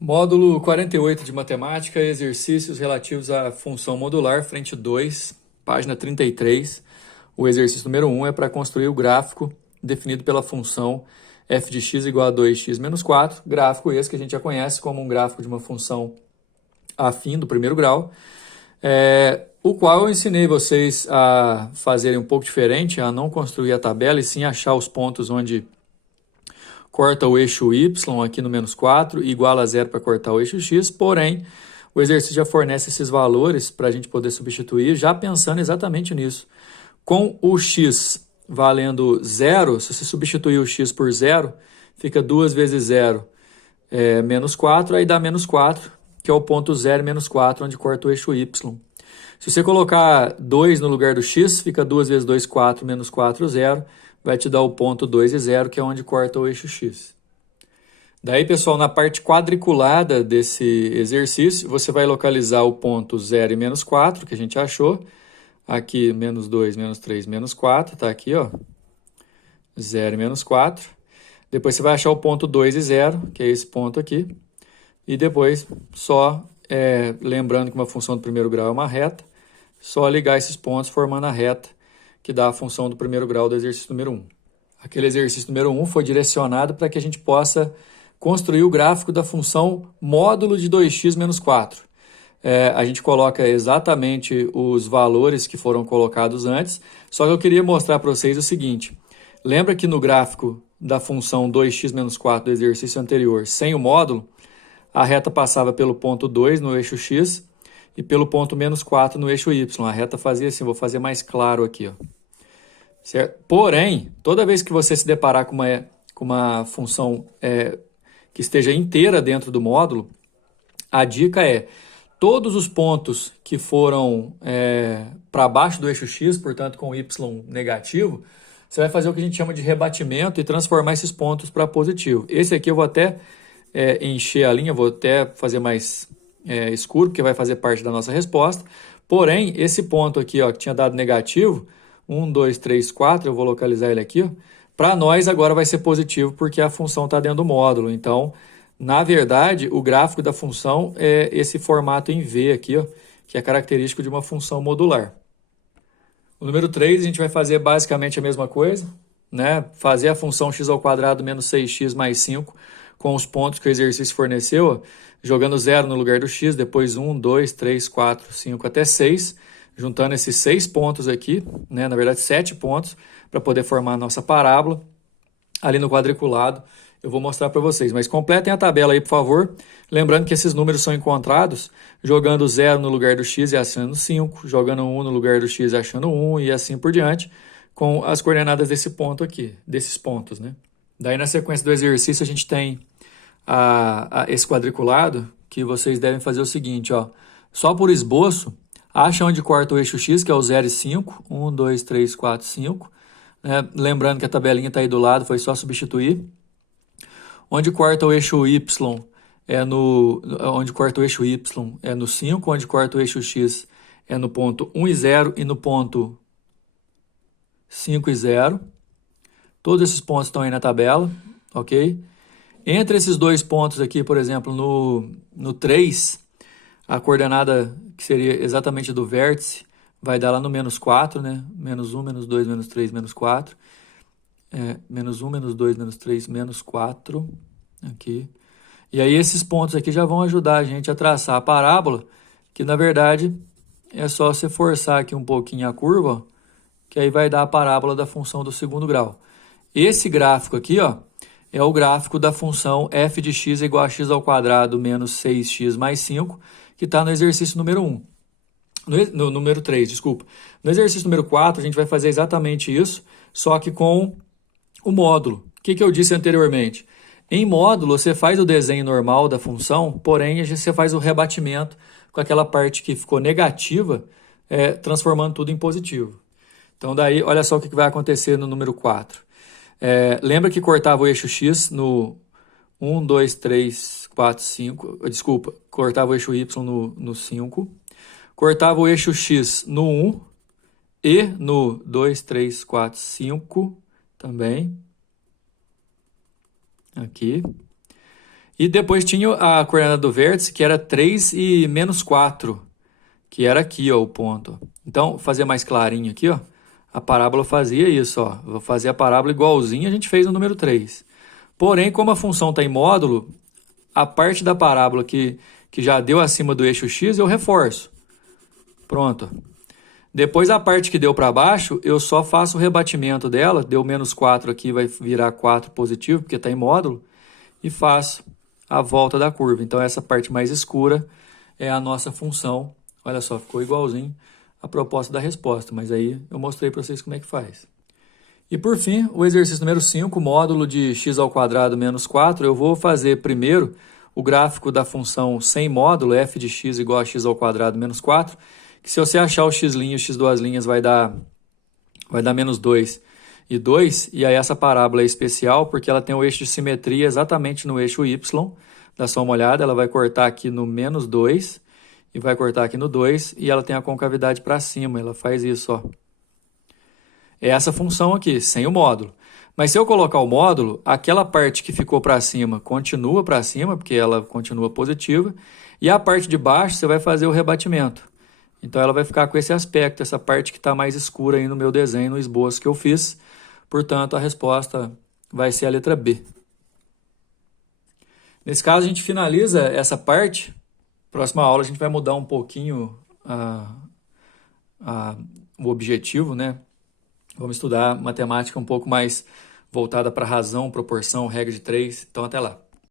Módulo 48 de Matemática, exercícios relativos à função modular, frente 2, página 33. O exercício número 1 é para construir o gráfico definido pela função f de x igual a 2x menos 4, gráfico esse que a gente já conhece como um gráfico de uma função afim do primeiro grau, o qual eu ensinei vocês a fazerem um pouco diferente, a não construir a tabela e sim achar os pontos onde corta o eixo y aqui no menos 4 e igual a zero para cortar o eixo x, porém, o exercício já fornece esses valores para a gente poder substituir, já pensando exatamente nisso. Com o x valendo zero, se você substituir o x por zero, fica 2 vezes 0 menos 4, aí dá menos 4, que é o ponto 0 menos 4, onde corta o eixo y. Se você colocar 2 no lugar do x, fica 2 vezes 2, 4, menos 4, 0, vai te dar o ponto 2 e 0, que é onde corta o eixo x. Daí, pessoal, na parte quadriculada desse exercício, você vai localizar o ponto 0 e menos 4, que a gente achou. Aqui, menos 2, menos 3, menos 4, tá aqui, ó. 0 e menos 4. Depois você vai achar o ponto 2 e 0, que é esse ponto aqui. E depois, lembrando que uma função do primeiro grau é uma reta, só ligar esses pontos formando a reta que dá a função do primeiro grau do exercício número 1. Aquele exercício número 1 foi direcionado para que a gente possa construir o gráfico da função módulo de 2x menos 4. A gente coloca exatamente os valores que foram colocados antes, só que eu queria mostrar para vocês o seguinte. Lembra que no gráfico da função 2x menos 4 do exercício anterior, sem o módulo, a reta passava pelo ponto 2 no eixo x e pelo ponto menos 4 no eixo y. A reta fazia assim, vou fazer mais claro aqui, ó. Certo? Porém, toda vez que você se deparar com uma função que esteja inteira dentro do módulo, a dica é todos os pontos que foram para baixo do eixo x, portanto com y negativo, você vai fazer o que a gente chama de rebatimento e transformar esses pontos para positivo. Esse aqui eu vou até encher a linha, vou até fazer mais escuro, porque vai fazer parte da nossa resposta. Porém, esse ponto aqui, ó, que tinha dado negativo, 1, 2, 3, 4, eu vou localizar ele aqui. Para nós agora vai ser positivo porque a função está dentro do módulo. Então, na verdade, o gráfico da função é esse formato em V aqui, ó, que é característico de uma função modular. O número 3 a gente vai fazer basicamente a mesma coisa, né? Fazer a função x ao quadrado menos 6x mais 5 com os pontos que o exercício forneceu, ó, jogando 0 no lugar do x, depois 1, 2, 3, 4, 5 até 6, juntando esses 6 pontos aqui, né? Na verdade 7 pontos, para poder formar a nossa parábola. Ali no quadriculado eu vou mostrar para vocês, mas completem a tabela aí, por favor. Lembrando que esses números são encontrados jogando 0 no lugar do x e achando 5, jogando 1 no lugar do x e achando 1 e assim por diante, com as coordenadas desse ponto aqui, desses pontos, né? Daí na sequência do exercício a gente tem esse quadriculado, que vocês devem fazer o seguinte, ó, só por esboço, acha onde corta o eixo x, que é o 0 e 5, 1, 2, 3, 4, 5, né? Lembrando que a tabelinha está aí do lado, foi só substituir. Onde corta o eixo y onde corta o eixo y é no 5, onde corta o eixo x é no ponto 1 e 0 e no ponto 5 e 0. Todos esses pontos estão aí na tabela, ok? Entre esses dois pontos aqui, por exemplo, no 3, a coordenada que seria exatamente do vértice vai dar lá no menos 4, né? Menos 1, menos 2, menos 3, menos 4. Menos 1, menos 2, menos 3, menos 4. Aqui. E aí esses pontos aqui já vão ajudar a gente a traçar a parábola, que na verdade é só você forçar aqui um pouquinho a curva, ó, que aí vai dar a parábola da função do segundo grau. Esse gráfico aqui, ó, é o gráfico da função f de x igual a x ao quadrado menos 6x mais 5, que está no exercício número 1. No número 3, desculpa. No exercício número 4, a gente vai fazer exatamente isso, só que com o módulo. O que eu disse anteriormente? Em módulo, você faz o desenho normal da função, porém, você faz o rebatimento com aquela parte que ficou negativa, transformando tudo em positivo. Então, daí, olha só o que vai acontecer no número 4. Lembra que cortava o eixo x no 1, 2, 3, 4, 5... Desculpa, cortava o eixo y no 5. Cortava o eixo x no 1 e no 2, 3, 4, 5 também. Aqui. E depois tinha a coordenada do vértice, que era 3 e menos 4, que era aqui, ó, o ponto. Então, vou fazer mais clarinho aqui, ó. A parábola fazia isso, ó. Vou fazer a parábola igualzinha a gente fez no número 3. Porém, como a função está em módulo, a parte da parábola que já deu acima do eixo x, eu reforço. Pronto. Depois a parte que deu para baixo, eu só faço o rebatimento dela. Deu menos 4 aqui, vai virar 4 positivo, porque está em módulo. E faço a volta da curva. Então, essa parte mais escura é a nossa função. Olha só, ficou igualzinho a proposta da resposta. Mas aí eu mostrei para vocês como é que faz. E por fim, o exercício número 5, módulo de x² menos 4. Eu vou fazer primeiro o gráfico da função sem módulo, f de x igual a x² menos 4. Que se você achar o x' e o x duas linhas vai dar menos 2 e 2. E aí essa parábola é especial porque ela tem o eixo de simetria exatamente no eixo y. Dá só uma olhada, ela vai cortar aqui no menos 2 e vai cortar aqui no 2. E ela tem a concavidade para cima, ela faz isso, ó. É essa função aqui, sem o módulo. Mas se eu colocar o módulo, aquela parte que ficou para cima continua para cima, porque ela continua positiva. E a parte de baixo você vai fazer o rebatimento. Então ela vai ficar com esse aspecto, essa parte que está mais escura aí no meu desenho, no esboço que eu fiz. Portanto, a resposta vai ser a letra B. Nesse caso, a gente finaliza essa parte. Próxima aula a gente vai mudar um pouquinho o objetivo, né? Vamos estudar matemática um pouco mais voltada para razão, proporção, regra de 3. Então, até lá.